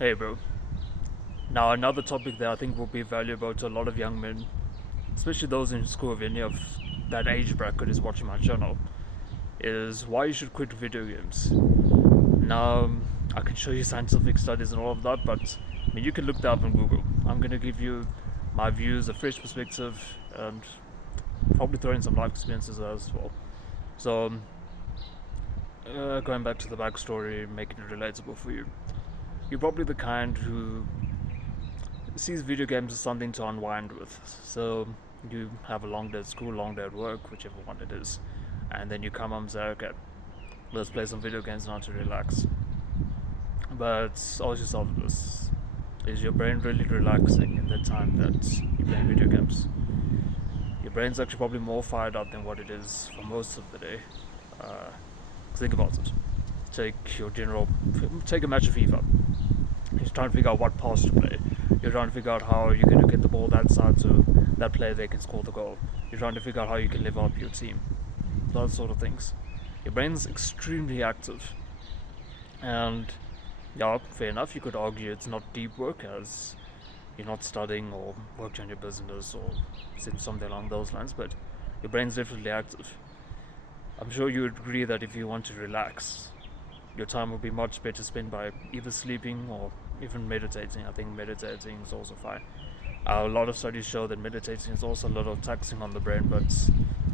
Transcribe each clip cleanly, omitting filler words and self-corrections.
Hey bro. Now another topic that I think will be valuable to a lot of young men, especially those in school if any of that age bracket is watching my channel, is why you should quit video games. Now I can show you scientific studies and all of that, but I mean you can look that up on Google. I'm gonna give you my views, a fresh perspective, and probably throw in some life experiences as well. So going back to the backstory, making it relatable for you. You're probably the kind who sees video games as something to unwind with. So you have a long day at school, long day at work, whichever one it is, and then you come home and say, okay, let's play some video games now to relax. But ask yourself this: is your brain really relaxing in the time that you play video games? Your brain's actually probably more fired up than what it is for most of the day. Think about it. Take a match of FIFA. You're trying to figure out what pass to play. You're trying to figure out how you're going to get the ball that side so that player they can score the goal. You're trying to figure out how you can live up your team. Those sort of things. Your brain's extremely active. And yeah, fair enough, you could argue it's not deep work as you're not studying or working on your business or something along those lines, but your brain's definitely active. I'm sure you would agree that if you want to relax, your time will be much better spent by either sleeping or even meditating. I think meditating is also fine. A lot of studies show that meditating is also a lot of taxing on the brain, but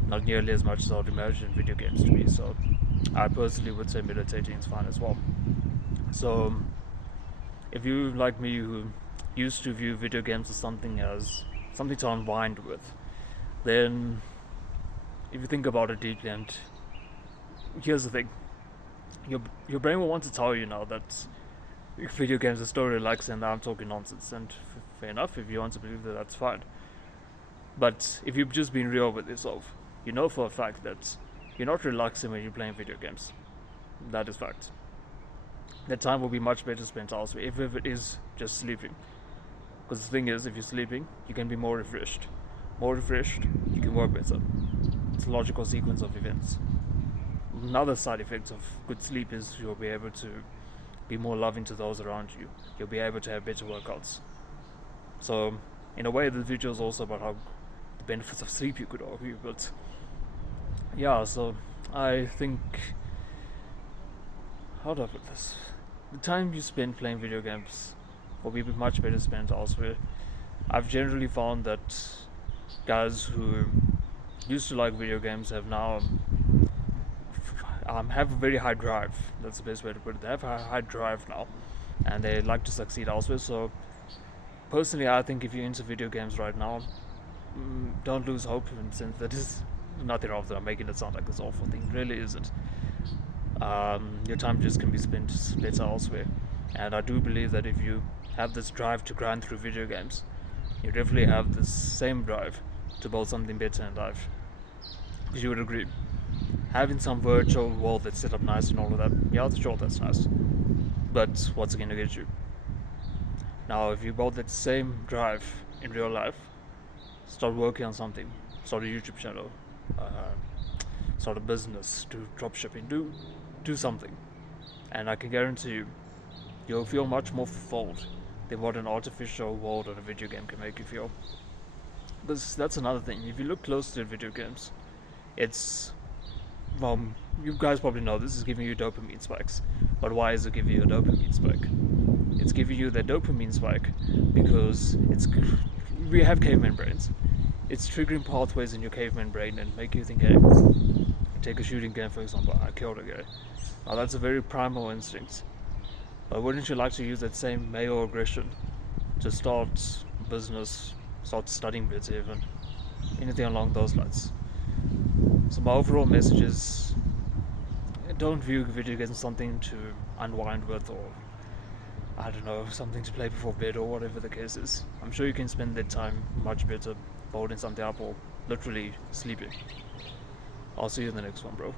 not nearly as much as I would imagine video games to be. So I personally would say meditating is fine as well. So if you, like me, who used to view video games as something to unwind with, then if you think about it deeply, and here's the thing, your brain will want to tell you now that video games are still relaxing and I'm talking nonsense, and fair enough, if you want to believe that, that's fine. But if you've just been real with yourself, you know for a fact that you're not relaxing when you're playing video games. That is fact. That time will be much better spent elsewhere, if it is just sleeping. Because the thing is, if you're sleeping, you can be more refreshed. More refreshed, you can work better. It's a logical sequence of events. Another side effect of good sleep is you'll be able to be more loving to those around you. You'll be able to have better workouts. So, in a way, the video is also about how the benefits of sleep, you could argue. But yeah, so I think, how do I put this? The time you spend playing video games will be much better spent elsewhere. I've generally found that guys who used to like video games have now have a very high drive. That's the best way to put it. They have a high drive now, and they like to succeed elsewhere. So, personally, I think if you're into video games right now, don't lose hope. In the sense that is nothing wrong with it. I'm making it sound like this awful thing. It really isn't. Your time just can be spent better elsewhere, and I do believe that if you have this drive to grind through video games, you definitely have this same drive to build something better in life. Because you would agree, having some virtual world that's set up nice and all of that, yeah, sure, that's nice. But what's it going to get you? Now, if you build that same drive in real life, start working on something, start a YouTube channel, start a business, do dropshipping, do something, and I can guarantee you, you'll feel much more fulfilled than what an artificial world or a video game can make you feel. That's another thing. If you look closely at video games, it's, well, you guys probably know this is giving you dopamine spikes. But why is it giving you a dopamine spike? It's giving you that dopamine spike because we have caveman brains. It's triggering pathways in your caveman brain and make you think, hey, take a shooting game for example, I killed a guy. Now that's a very primal instinct. But wouldn't you like to use that same male aggression to start a business, start studying better even, anything along those lines? So my overall message is, don't view video games as something to unwind with, or I don't know, something to play before bed or whatever the case is. I'm sure you can spend that time much better building something up or literally sleeping. I'll see you in the next one, bro.